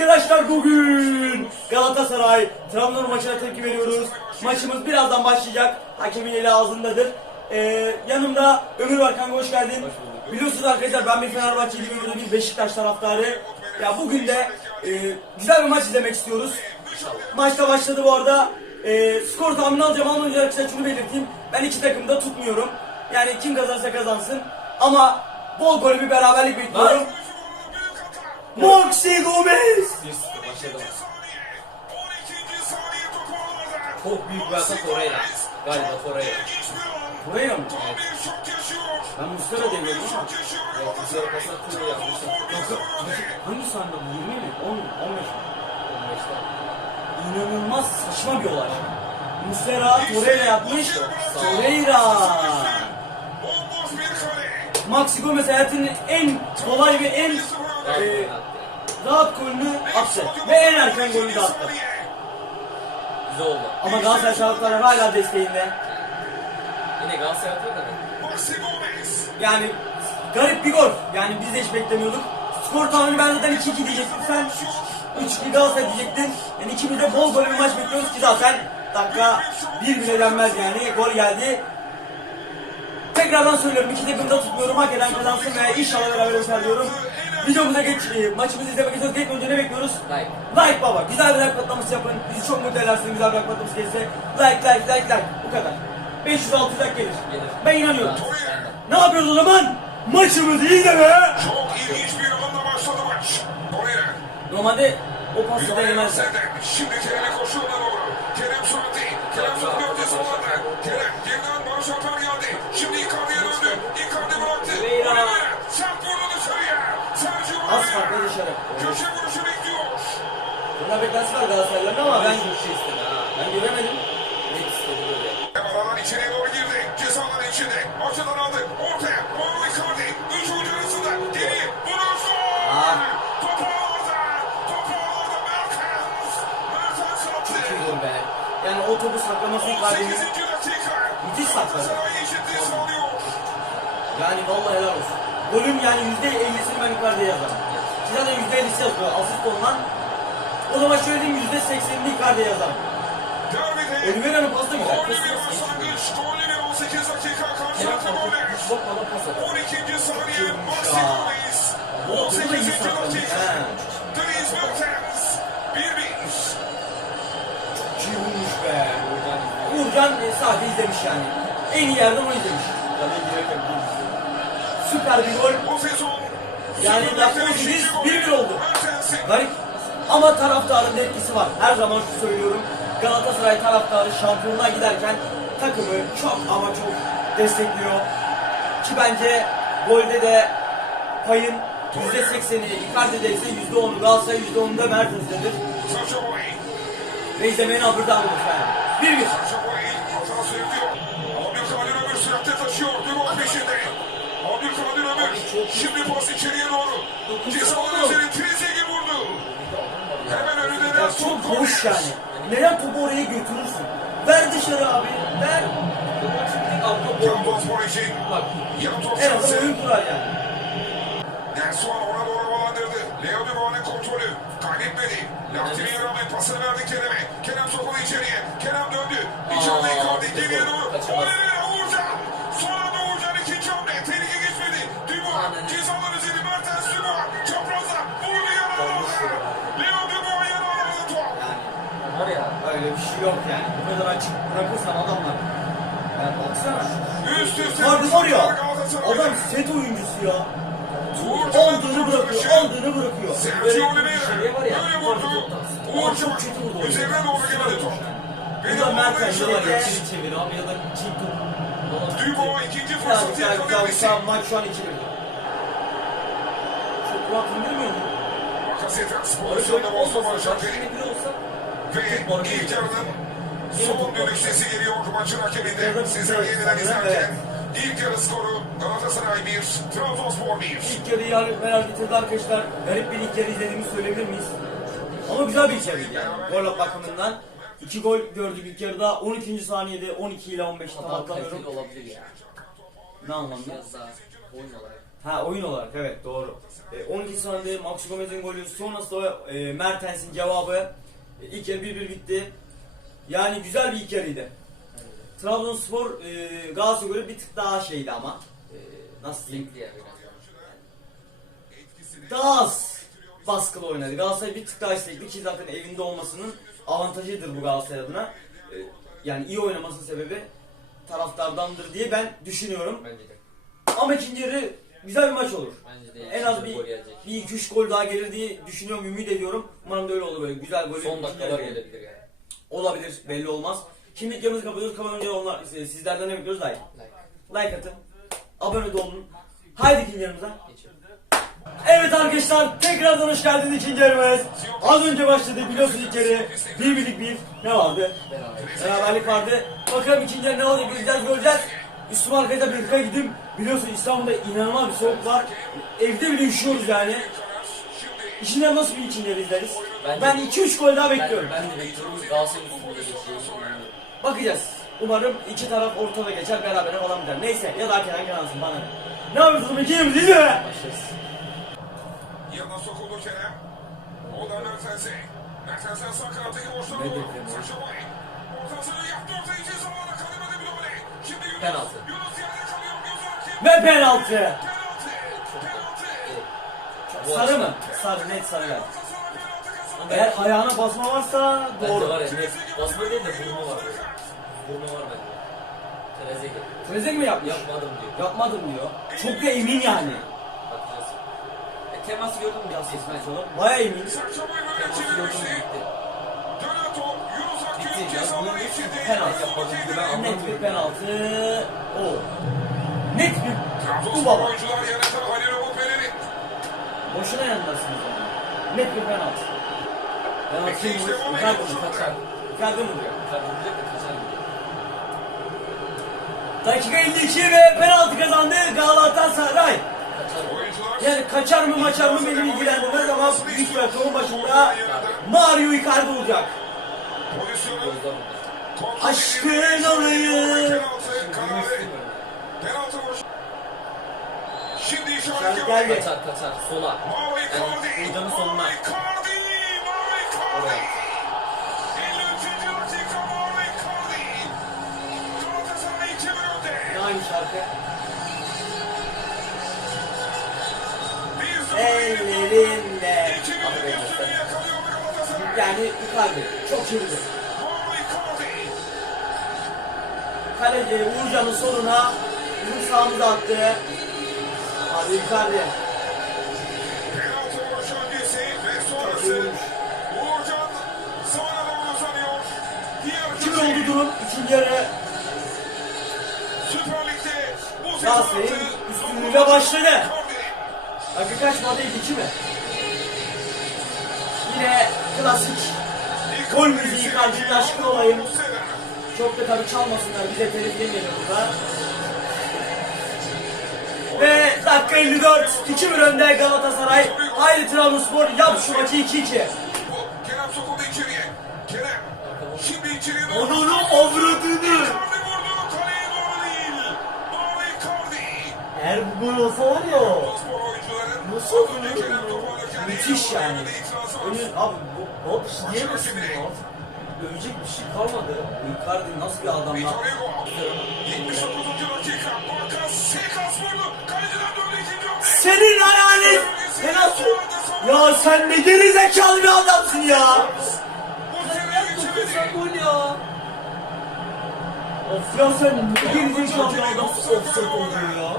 Arkadaşlar bugün Galatasaray Trabzon maçına tepki veriyoruz. Maçımız birazdan başlayacak. Hakemin eli ağzındadır. Ee, yanımda Ömür var kanka hoş geldin. Biliyorsunuz arkadaşlar ben bir Fenerbahçeli bir bir Beşiktaş taraftarı. Ya bugün de e, güzel bir maç izlemek istiyoruz. Maçta başladı bu arada. E, skor tahmini alacağım ama önce arkadaşlar şunu belirteyim. Ben iki takımı da tutmuyorum. Yani kim kazanırsa kazansın. Ama bol golü bir beraberlik bekliyorum. Maxi Gomez! 1-0 başladı. Çok büyük bir atak Torreira. Galiba Torreira. Buraya mı? Ben Muslera demiyorum ama. Evet, güzel pas atıyor yapmışım. Hangi sahne bu? 20 mi? 10 mu? 15 mi? 15'te. İnanılmaz saçma bir olay. Muslera Torreira yapmış. Torreira. Maxi Gomez hayatının en kolay ve en e, rahat golünü attı. Ve en erken golünü de attı. Güzel oldu. Ama Galatasaray taraftarı hala desteğinde. Yine Galatasaray atıyor. Yani garip bir gol. Yani biz de hiç beklemiyorduk. Skor tahmini ben zaten 2-2 diyecektim. Sen 3-2 Galatasaray diyecektin. Yani ikimiz de bol golü bir maç bekliyoruz ki zaten dakika bir bile denmez yani. Gol geldi. Tekrardan söylüyorum iki takımı da tutmuyorum. Hak eden kazansın ve inşallah beraber biter diyorum. Videomuza geç, e, maçımızı izlemek istiyoruz. Geçmeden önce ne bekliyoruz? Like. Like baba. Güzel bir like patlaması yapın. Bizi çok mutlu edersiniz güzel bir like patlaması gelirse. Like like like like. Bu kadar. 500-600 like gelir. Gelir. Ben inanıyorum. Ne yapıyoruz o zaman? Maçımızı izleme. Çok ilginç bir anda başladı maç. Torreira. Normalde o pası denemezler. Şimdi Kerem'e koşuyorlar doğru. Kerem Suati. Kerem Suati ötesi olanda. Kerem geriden Barış Alper Buna beklentisi var Galatasaray'ların ama ben, çok şey istedi ha. ben göremedim. Net istedi böyle. Aradan içeriye doğru girdi. Cezalar içinde. Ortadan aldı. Ortaya. Mauro Icardi. Üç oyuncu arasında. Geri. Vuruş. Ah. Topu orada. Topu orada. Mertens. Mertens attı. Çok iyi gol be. Yani o topu saklaması Icardi'nin 8. dakika. müthiş sakladı. Yani vallahi helal olsun. Golün yani %50'sini ben Icardi'ye yazarım. Ki zaten %50'si yazıyor. Asist olunan. O zaman şöyle diyeyim %80'ini Icardi'ye yazarım. Derbide Oliveira'nın pası da güzel. gollü bir başlangıç. Gollü bir 18 dakika Kerem karşılıklı goller. kalkıp bakmadan pas atıyor. 12. saniye iyi 18. saklamış. dakika. Dries Mertens. 1-1. Çok iyi vurmuş be. Buradan Uğurcan e, sadece izlemiş yani. En iyi yerden o izlemiş. Kaleye girerken bir Süper bir gol. Yani dakika Lig'de 18 beşinci golü 1-1 oldu. Garip. Ama taraftarın da etkisi var. Her zaman şu söylüyorum. Galatasaray taraftarı şampiyonluğa giderken takımı çok ama çok destekliyor. Ki bence golde de payın %80'i Icardi'de ise %10'u Galatasaray %10'u da Mertens'tedir. Ve izlemeyen abırdan olur yani. 1-1. Sacha Boey hatası yapıyor. Abdülkadir Ömür süratle taşıyor. Durum peşinde. Abdülkadir Ömür. Şimdi pas içeriye doğru. Cezalar üzeri önünde Ya çok boş yani. Neden topu oraya götürürsün? Ver dışarı abi. Ver. Bak. En azından oyun kurar yani. Nelson ona doğru havalandırdı. Leo Dubois'un kontrolü. Kaybetmedi. Latini'ye rağmen pasını verdi Kerem'e. Kerem sokalı içeriye. Kerem döndü. İçeride Aa, Icardi geriye doğru. Oliveira Uğurcan. Yok yani. Bu kadar açık bırakırsan adamlar. Yani baksana. Üst üste. Vardı var ya. Adam set oyuncusu ya. Aldığını bırakıyor, aldığını bırakıyor. Sergio Oliveira. Böyle farkı vurdu. Uğurcan. çok kötü vurdu. Üzerine doğru geldi top. Bu Ve da devamlı Mertens yaşadı. ya da Çevir abi ya da çiğ top. Dubois ikinci fırsatı olsa maç şu an 2-1. Çok rahat indirmiyor mu? Bakasetas pozisyonda öyle Mustafa olmasa, Şampiyon'u Barış biri olsa ve ilk yarının son dönüş sesi geliyor maçın hakeminde. Sizin yeniden izlerken ilk yarı skoru Galatasaray 1, Trabzonspor 1. İlk yarıyı merak getirdi arkadaşlar. Garip bir ilk yarı izlediğimizi söyleyebilir miyiz? Ama güzel bir ilk yarıydı yani. Gol bakımından. İki gol gördük ilk yarıda. 12. saniyede 12 ile 15 tam Adam atlamıyorum. kaliteli olabilir ya. Ne anlamda? Biraz daha oyun olarak. Ha oyun olarak evet doğru. E, 12 saniyede Maxi Gomez'in golü sonrasında e, Mertens'in cevabı ilk yarı 1-1 bitti. Yani güzel bir ilk yarıydı. Trabzonspor e, Galatasaray'a göre bir tık daha şeydi ama. E, nasıl diyeyim? Zevkli ya biraz. Daha az baskılı oynadı. Galatasaray bir tık daha istekli ki zaten evinde olmasının avantajıdır bu Galatasaray adına. E, yani iyi oynamasının sebebi taraftardandır diye ben düşünüyorum. Bence de. Ama ikinci yarı güzel bir maç olur. Bence de. En az bir, gol gelecek. bir iki üç gol daha gelir diye düşünüyorum, ümit ediyorum. Umarım da öyle olur böyle güzel gol. Son dakikalar gelebilir yani. Olabilir, belli olmaz. Şimdi videomuzu kapatıyoruz. Kapatınca önce onlar, e, sizlerden ne bekliyoruz? Like. Like. Like atın. Abone de olun. Haydi ikinci yarımıza. Evet arkadaşlar tekrardan hoş geldiniz ikinci yarımız. Az önce başladı biliyorsunuz ilk yarı. Bir birlik bir ne vardı? Beraber. Beraberlik vardı. Bakalım ikinci yarı ne olacak göreceğiz göreceğiz. Üstüme arkadaşlar bir yıka gidip biliyorsun İstanbul'da inanılmaz bir soğuk var. Evde bile üşüyoruz yani. İçinden nasıl bir yarı izleriz? Bence- Ben 2-3 gol daha Ben, bekliyorum. ben de bekliyorum. Galatasaray'ın üstünde geçeceğini. Bakacağız. Umarım iki taraf ortada geçer beraber falan biter. Neyse ya da Kenan Kenansın bana. ne? Ne yapıyorsunuz ikinci yarımız izle. Başlarız. Yanına sokuldu Kerem. O da Mertens'e. Mertens'ten sağ boşluğa Ne? Saşa Boy. Ortasını yaptı ortayı ceza alana Penaltı. Ve penaltı. Sarı mı? Sarı net sarı kazandı. Eğer ayağına basma varsa Bence doğru. var ya net. Basma değil de burnu var. Burnu var bence. Trezeguet. Trezeg mi yapmış? Yapmadım diyor. Yapmadım diyor. Çok da emin yani. Bakacağız. E, teması gördün mü? Bitti. sesmez oğlum. Baya emin. Böyle Teması gördün mü? çevirmişti. Ya. penaltı yapalım. Ben Net bir penaltı. O. Net bir. Bu Trabzonspor oyuncular yanında Halil Umut. Boşuna yanındasınız yani. Net bir penaltı. Kaçar mevzu. mı? Yukarıda mı diyor? Kaçar mı? Dakika 52 ve penaltı kazandı Galatasaray. Yani kaçar mı maçar mı beni ilgilendirmez ama bir rakamın başında Mario Icardi olacak. pozisyonu Gözler burada. kontrol Aşkın olayım. Şimdi işaret geldi. geldi. Kaçar kaçar. Sola. Yani Uğurcan'ın sonuna. Oraya. 53. dakika Mauro Icardi. Galatasaray 2-1 önde. Aynı şarkı. Bir sıfır Ellerinde. 2-1'in üstünü yakalıyor Galatasaray. Yani Icardi. Çok Icardi. Kaleci Uğurcan'ın soluna bizim sağımıza attı. Abi Icardi. Kim oldu durum? İkinci yarı Galatasaray'ın üstünlüğüyle başladı. Dakika kaç madde 2 mi? Yine klasik Gol müziği Icardi'nin aşkın olayım. Çok da tabii çalmasınlar bize telif yemeyelim burada. Ve dakika 54 2-1 önde Galatasaray. Haydi Trabzonspor yap şu maçı 2-2. Bu Kerem sokuldu içeriye. Kerem. Şimdi içeriye doğru. Ananı avradını. Eğer bu gol olsa var ya. Nasıl az Müthiş yani. Önün abi bu hop diyemezsin ya. Övecek bir şey kalmadı. Icardi nasıl bir adam? Hugo. 79. dakika. Barkas Sekas vurdu. Kaleciden döndü ikinci hamle. Senin hayalin penaltı. Ya sen ne geri zekalı bir adamsın ya. Bu sene geçemedi. gol ya. Of ya sen ne geri zekalı bir adamsın offside oluyor ya.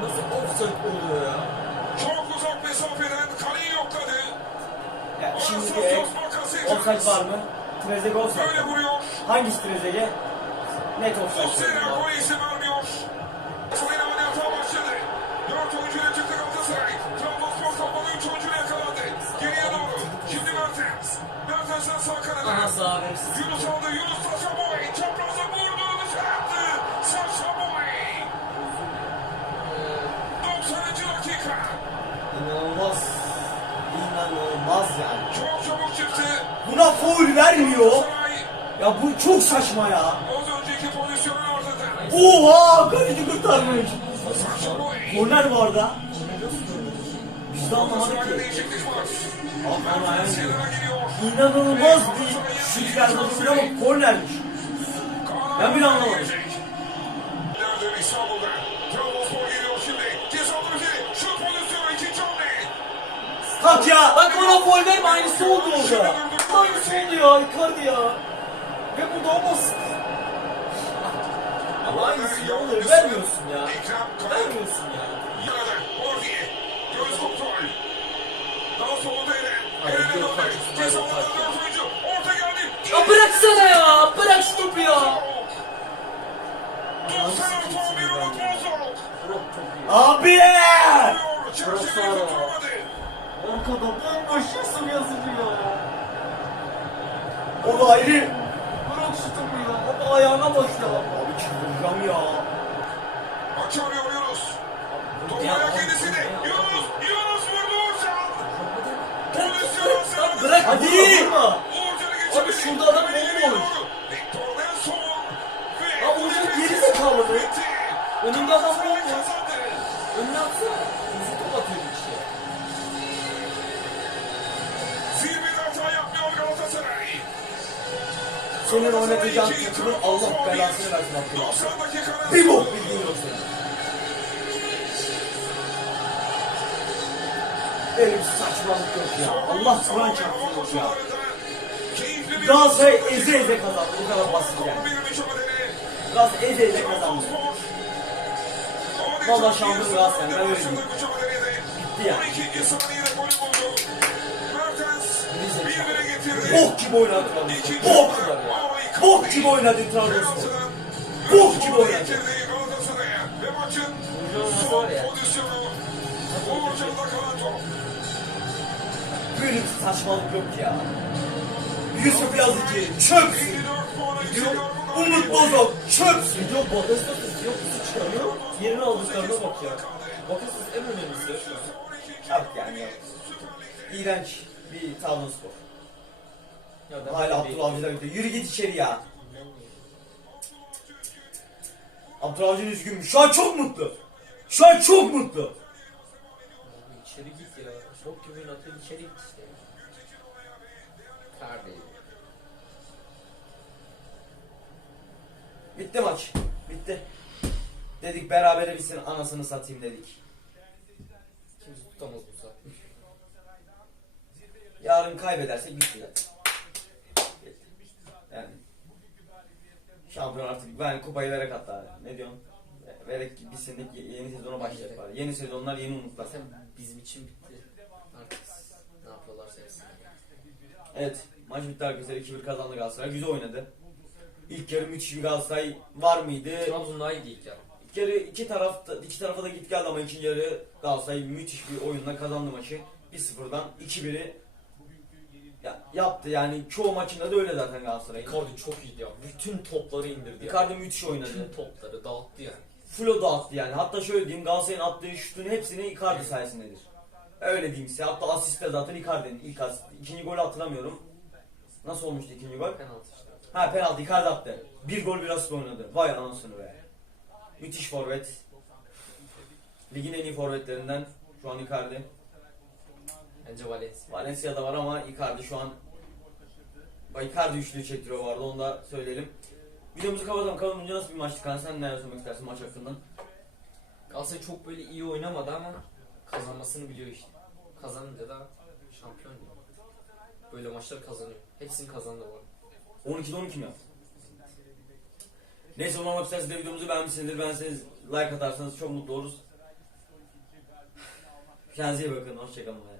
Nasıl offside oluyor ya? Şimdi Şimdi e, offside var mı? Trezege offside. Böyle vuruyor. Hangisi Trezege? Net offside. Muslera gol izin vermiyor. Sayın Hamadi hata başladı. Dört oyuncuyla çıktı Galatasaray. Trabzonspor kapalı üç oyuncuyla yakalandı. Geriye doğru. Şimdi Mertens. Mertens'ten sağ Aha kanada. sağ verirsin. Yunus aldı. Yunus Saşa Boy. Çapraza vurdu. Dışarı attı. Saşa Boy. 90. dakika. İnanılmaz. İnanılmaz yani. Buna foul vermiyor. Ya bu çok saçma ya. Oha kaleci kurtarmış. Korner bu arada. Biz de anlamadık ki. Aman ayağım. İnanılmaz bir şut geldi hocam ama kornermiş. Ben bile anlamadım. Kalk ya. Bak bana gol verme aynısı oldu orada. Aynısı oldu ya Icardi ya. Ve bu daha basit. Ama aynısı ne oluyor? Vermiyorsun ya. Vermiyorsun ya. Bordiye. Göz kontrol. Daha solunda Eren. Eren'e gol karşısında. dört oyuncu. Orta geldi. Ya bıraksana ya. Bırak şu topu ya. Donsana tam bir umut bozdu. O da ayrı. Bırak şu topu ya. Baba ayağına bak ya. Abi çıldıracağım ya. Maçı arıyor Yunus. Topu Ya, ayak. Yunus. Yunus vurdu Uğurcan. Lan bırak Hadi. Uğurcan'ı geçirdi. Abi şurada adam bomboş. Victor Nelson. Ve Ya Uğurcan geri zekalı be. Bitti. Önünde adam bomboş. Önüne atsana. Senin oynatacağın takımın Allah belasını versin Abdullah. 90 dakikanın Bir bok bildiğin yok senin. Bir saçmalık yok ya. Allah Kur'an çarpsın yok ya. Galatasaray eze eze kazandı. Bu kadar basit yani. Galatasaray eze eze kazandı. Vallahi şampiyon Galatasaray, ben öyle diyeyim. Bitti yani. Bok gibi oynadı. İkinci Bok! Icardi Bok gibi oynadı Trabzonspor. Bok gibi oynadı. Böyle bir saçmalık yok ya. Yusuf Yazıcı çöpsün. 54 puanı yükseliyor bunlar. Umut Bozok çöpsün. Yok Bakasetas yok çıkarıyor. Yerini aldıklarına bak ya. Bakasetas en önemlisi. Yok yani. İğrenç bir Trabzonspor. Ya Hala Avcı'da bekliyor. Yürü git içeri ya. Abdullah Avcı üzgünmüş. Şu an çok mutlu. Şu an çok mutlu. Abi İçeri git ya. Bok gibi atıyor içeri git işte. Kardeşim. Bitti maç. Bitti. Dedik berabere bitsin anasını satayım dedik. Kimse tutamaz bu saat. Yarın kaybedersek bitti zaten. Bitti. Yani. Şampiyon artık ben kupayı verek hatta. Ne diyorsun? Verek bitsin de yeni sezona başlayacak bari. Yeni sezonlar yeni umutlar. Bizim için bitti. Artık ne yapıyorlarsa yapsın. Evet maç bitti arkadaşlar 2-1 kazandı Galatasaray. Güzel oynadı. İlk yarı müthiş bir Galatasaray var mıydı? Trabzon daha iyi değil ya. İlk yarı iki tarafta iki tarafa da git geldi ama ikinci yarı Galatasaray müthiş bir oyunla kazandı maçı. 1-0'dan 2-1'i ya, yaptı yani çoğu maçında da öyle zaten Galatasaray. Icardi çok iyiydi ya. Bütün topları indirdi ya. Icardi müthiş Bütün oynadı. topları dağıttı yani. Fulo dağıttı yani. Hatta şöyle diyeyim Galatasaray'ın attığı şutun hepsini Icardi sayesindedir. Öyle diyeyim size. Hatta asist de zaten Icardi'nin ilk asist. İkinci golü hatırlamıyorum. Nasıl olmuştu ikinci gol? Penaltı işte. Ha penaltı Icardi attı. Bir gol bir asist oynadı. Vay anasını be. Müthiş forvet. Ligin en iyi forvetlerinden şu an Icardi. Bence Valencia. Valencia'da var ama Icardi şu an Icardi üçlüyü çektiriyor vardı onu da söyleyelim. Videomuzu kapatalım. Kalalım nasıl bir maçtı kan? Sen neler söylemek istersin maç hakkında? Galatasaray çok böyle iyi oynamadı ama kazanmasını biliyor işte. Kazanınca da şampiyon diyor. Böyle maçlar kazanıyor. Hepsini kazandı bu arada. 12'de 12 mi yaptı? Neyse umarım siz de videomuzu beğenmişsinizdir. Beğenseniz like atarsanız çok mutlu oluruz. Kendinize iyi bakın. Hoşçakalın.